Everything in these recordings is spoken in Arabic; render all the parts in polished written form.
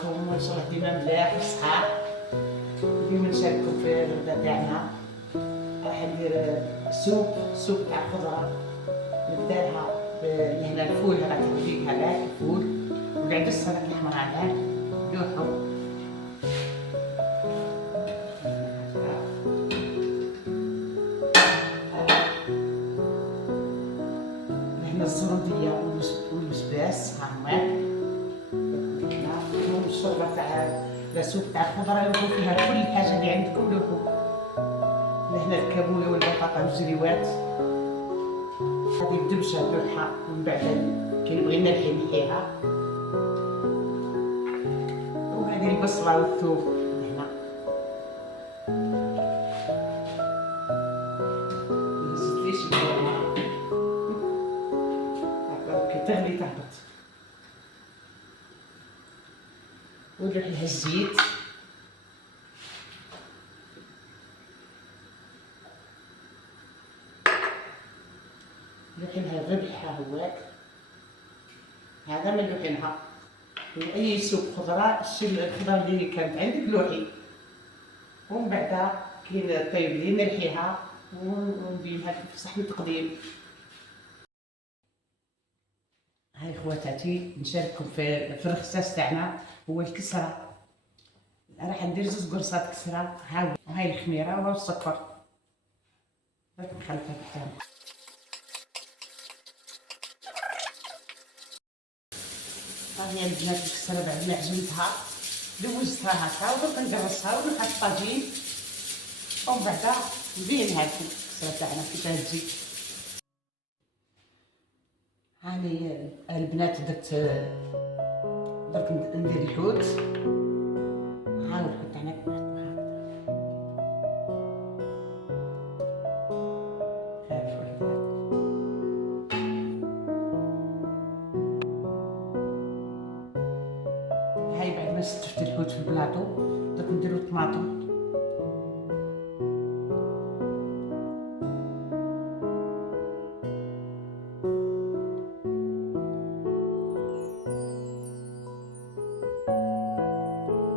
راكم وان شاء الله ديما ملاح وصحاح. اليوم نشارككم في الغدا تاعنا. راح ندير سوب تاع خضره. نبداها هنا الفول، راه تحديد هذاك الفول والعدس هذاك الاحمر هذاك نلوحو. هنا الزروديه والبسباس ها هما. الشوربه تاع السوب تاع الخضره لوحو فيها كل حاجه اللي عندكم لوحو. هنا الكابوله والبطاطا والزريوات. هذه الدبشه نلوحها ومن بعد كي نبغي نلحي نلحيها. وهذه البصله والثوم هنا. منزيدليش الماء كي تغلي تهبط. ونلوح لها الزيت. نلوحينها الربح ها هواك. هذا ما نلوحينها. واي سوق خضره شيل الخضره اللي كانت عندك لوحي. ومن بعد كي طيب لي نرحيها ونديرها في صحن تقديم. هاي خواتاتي نشارككم في الرخصاص تاعنا هو الكسره. راح ندير 2 قرصات كسره. هاي الخميره وهاو السكر. راك نخلطها بحال ها هي البنات الكسره. بعد ما عجنتها دوزتها هكا ودرك نقرصها ونحط الطاجين. ومن بعد نزينها الكسره تاعنا كي تهجي. هاني البنات درت ندير الحوت. هاو الحوت تاعنا هاي بعد ما ستفت الحوت في البلاطو درك نديرو الطماطم.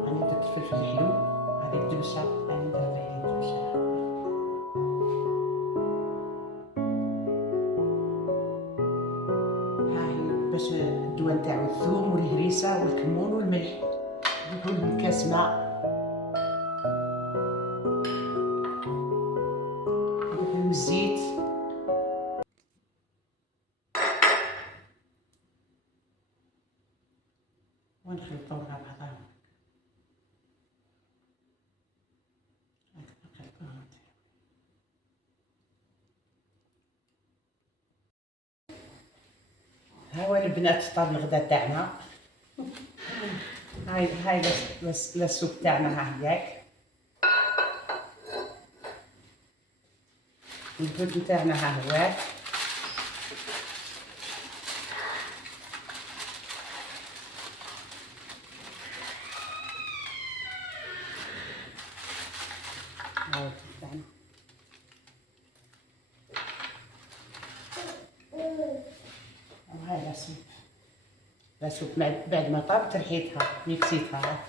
هاني درت الفلفل الحلو. هذه الدبشه هاني ندير لها الدبشه. هاهي باش الدواء نتاعو الثوم والهريسه والكمون والملح. نحط لهم كاس ماء. نحط لهم الزيت. ونخلطو مع بعضهم. ها هو البنات طاب الغدا تاعنا. هاي السوب تاعنا ها هياك. الحوت نتاعنا ها هواك. هاو تاعنا. وهاي لا سوب بعد ما طابت رحيتها ميكسيتها.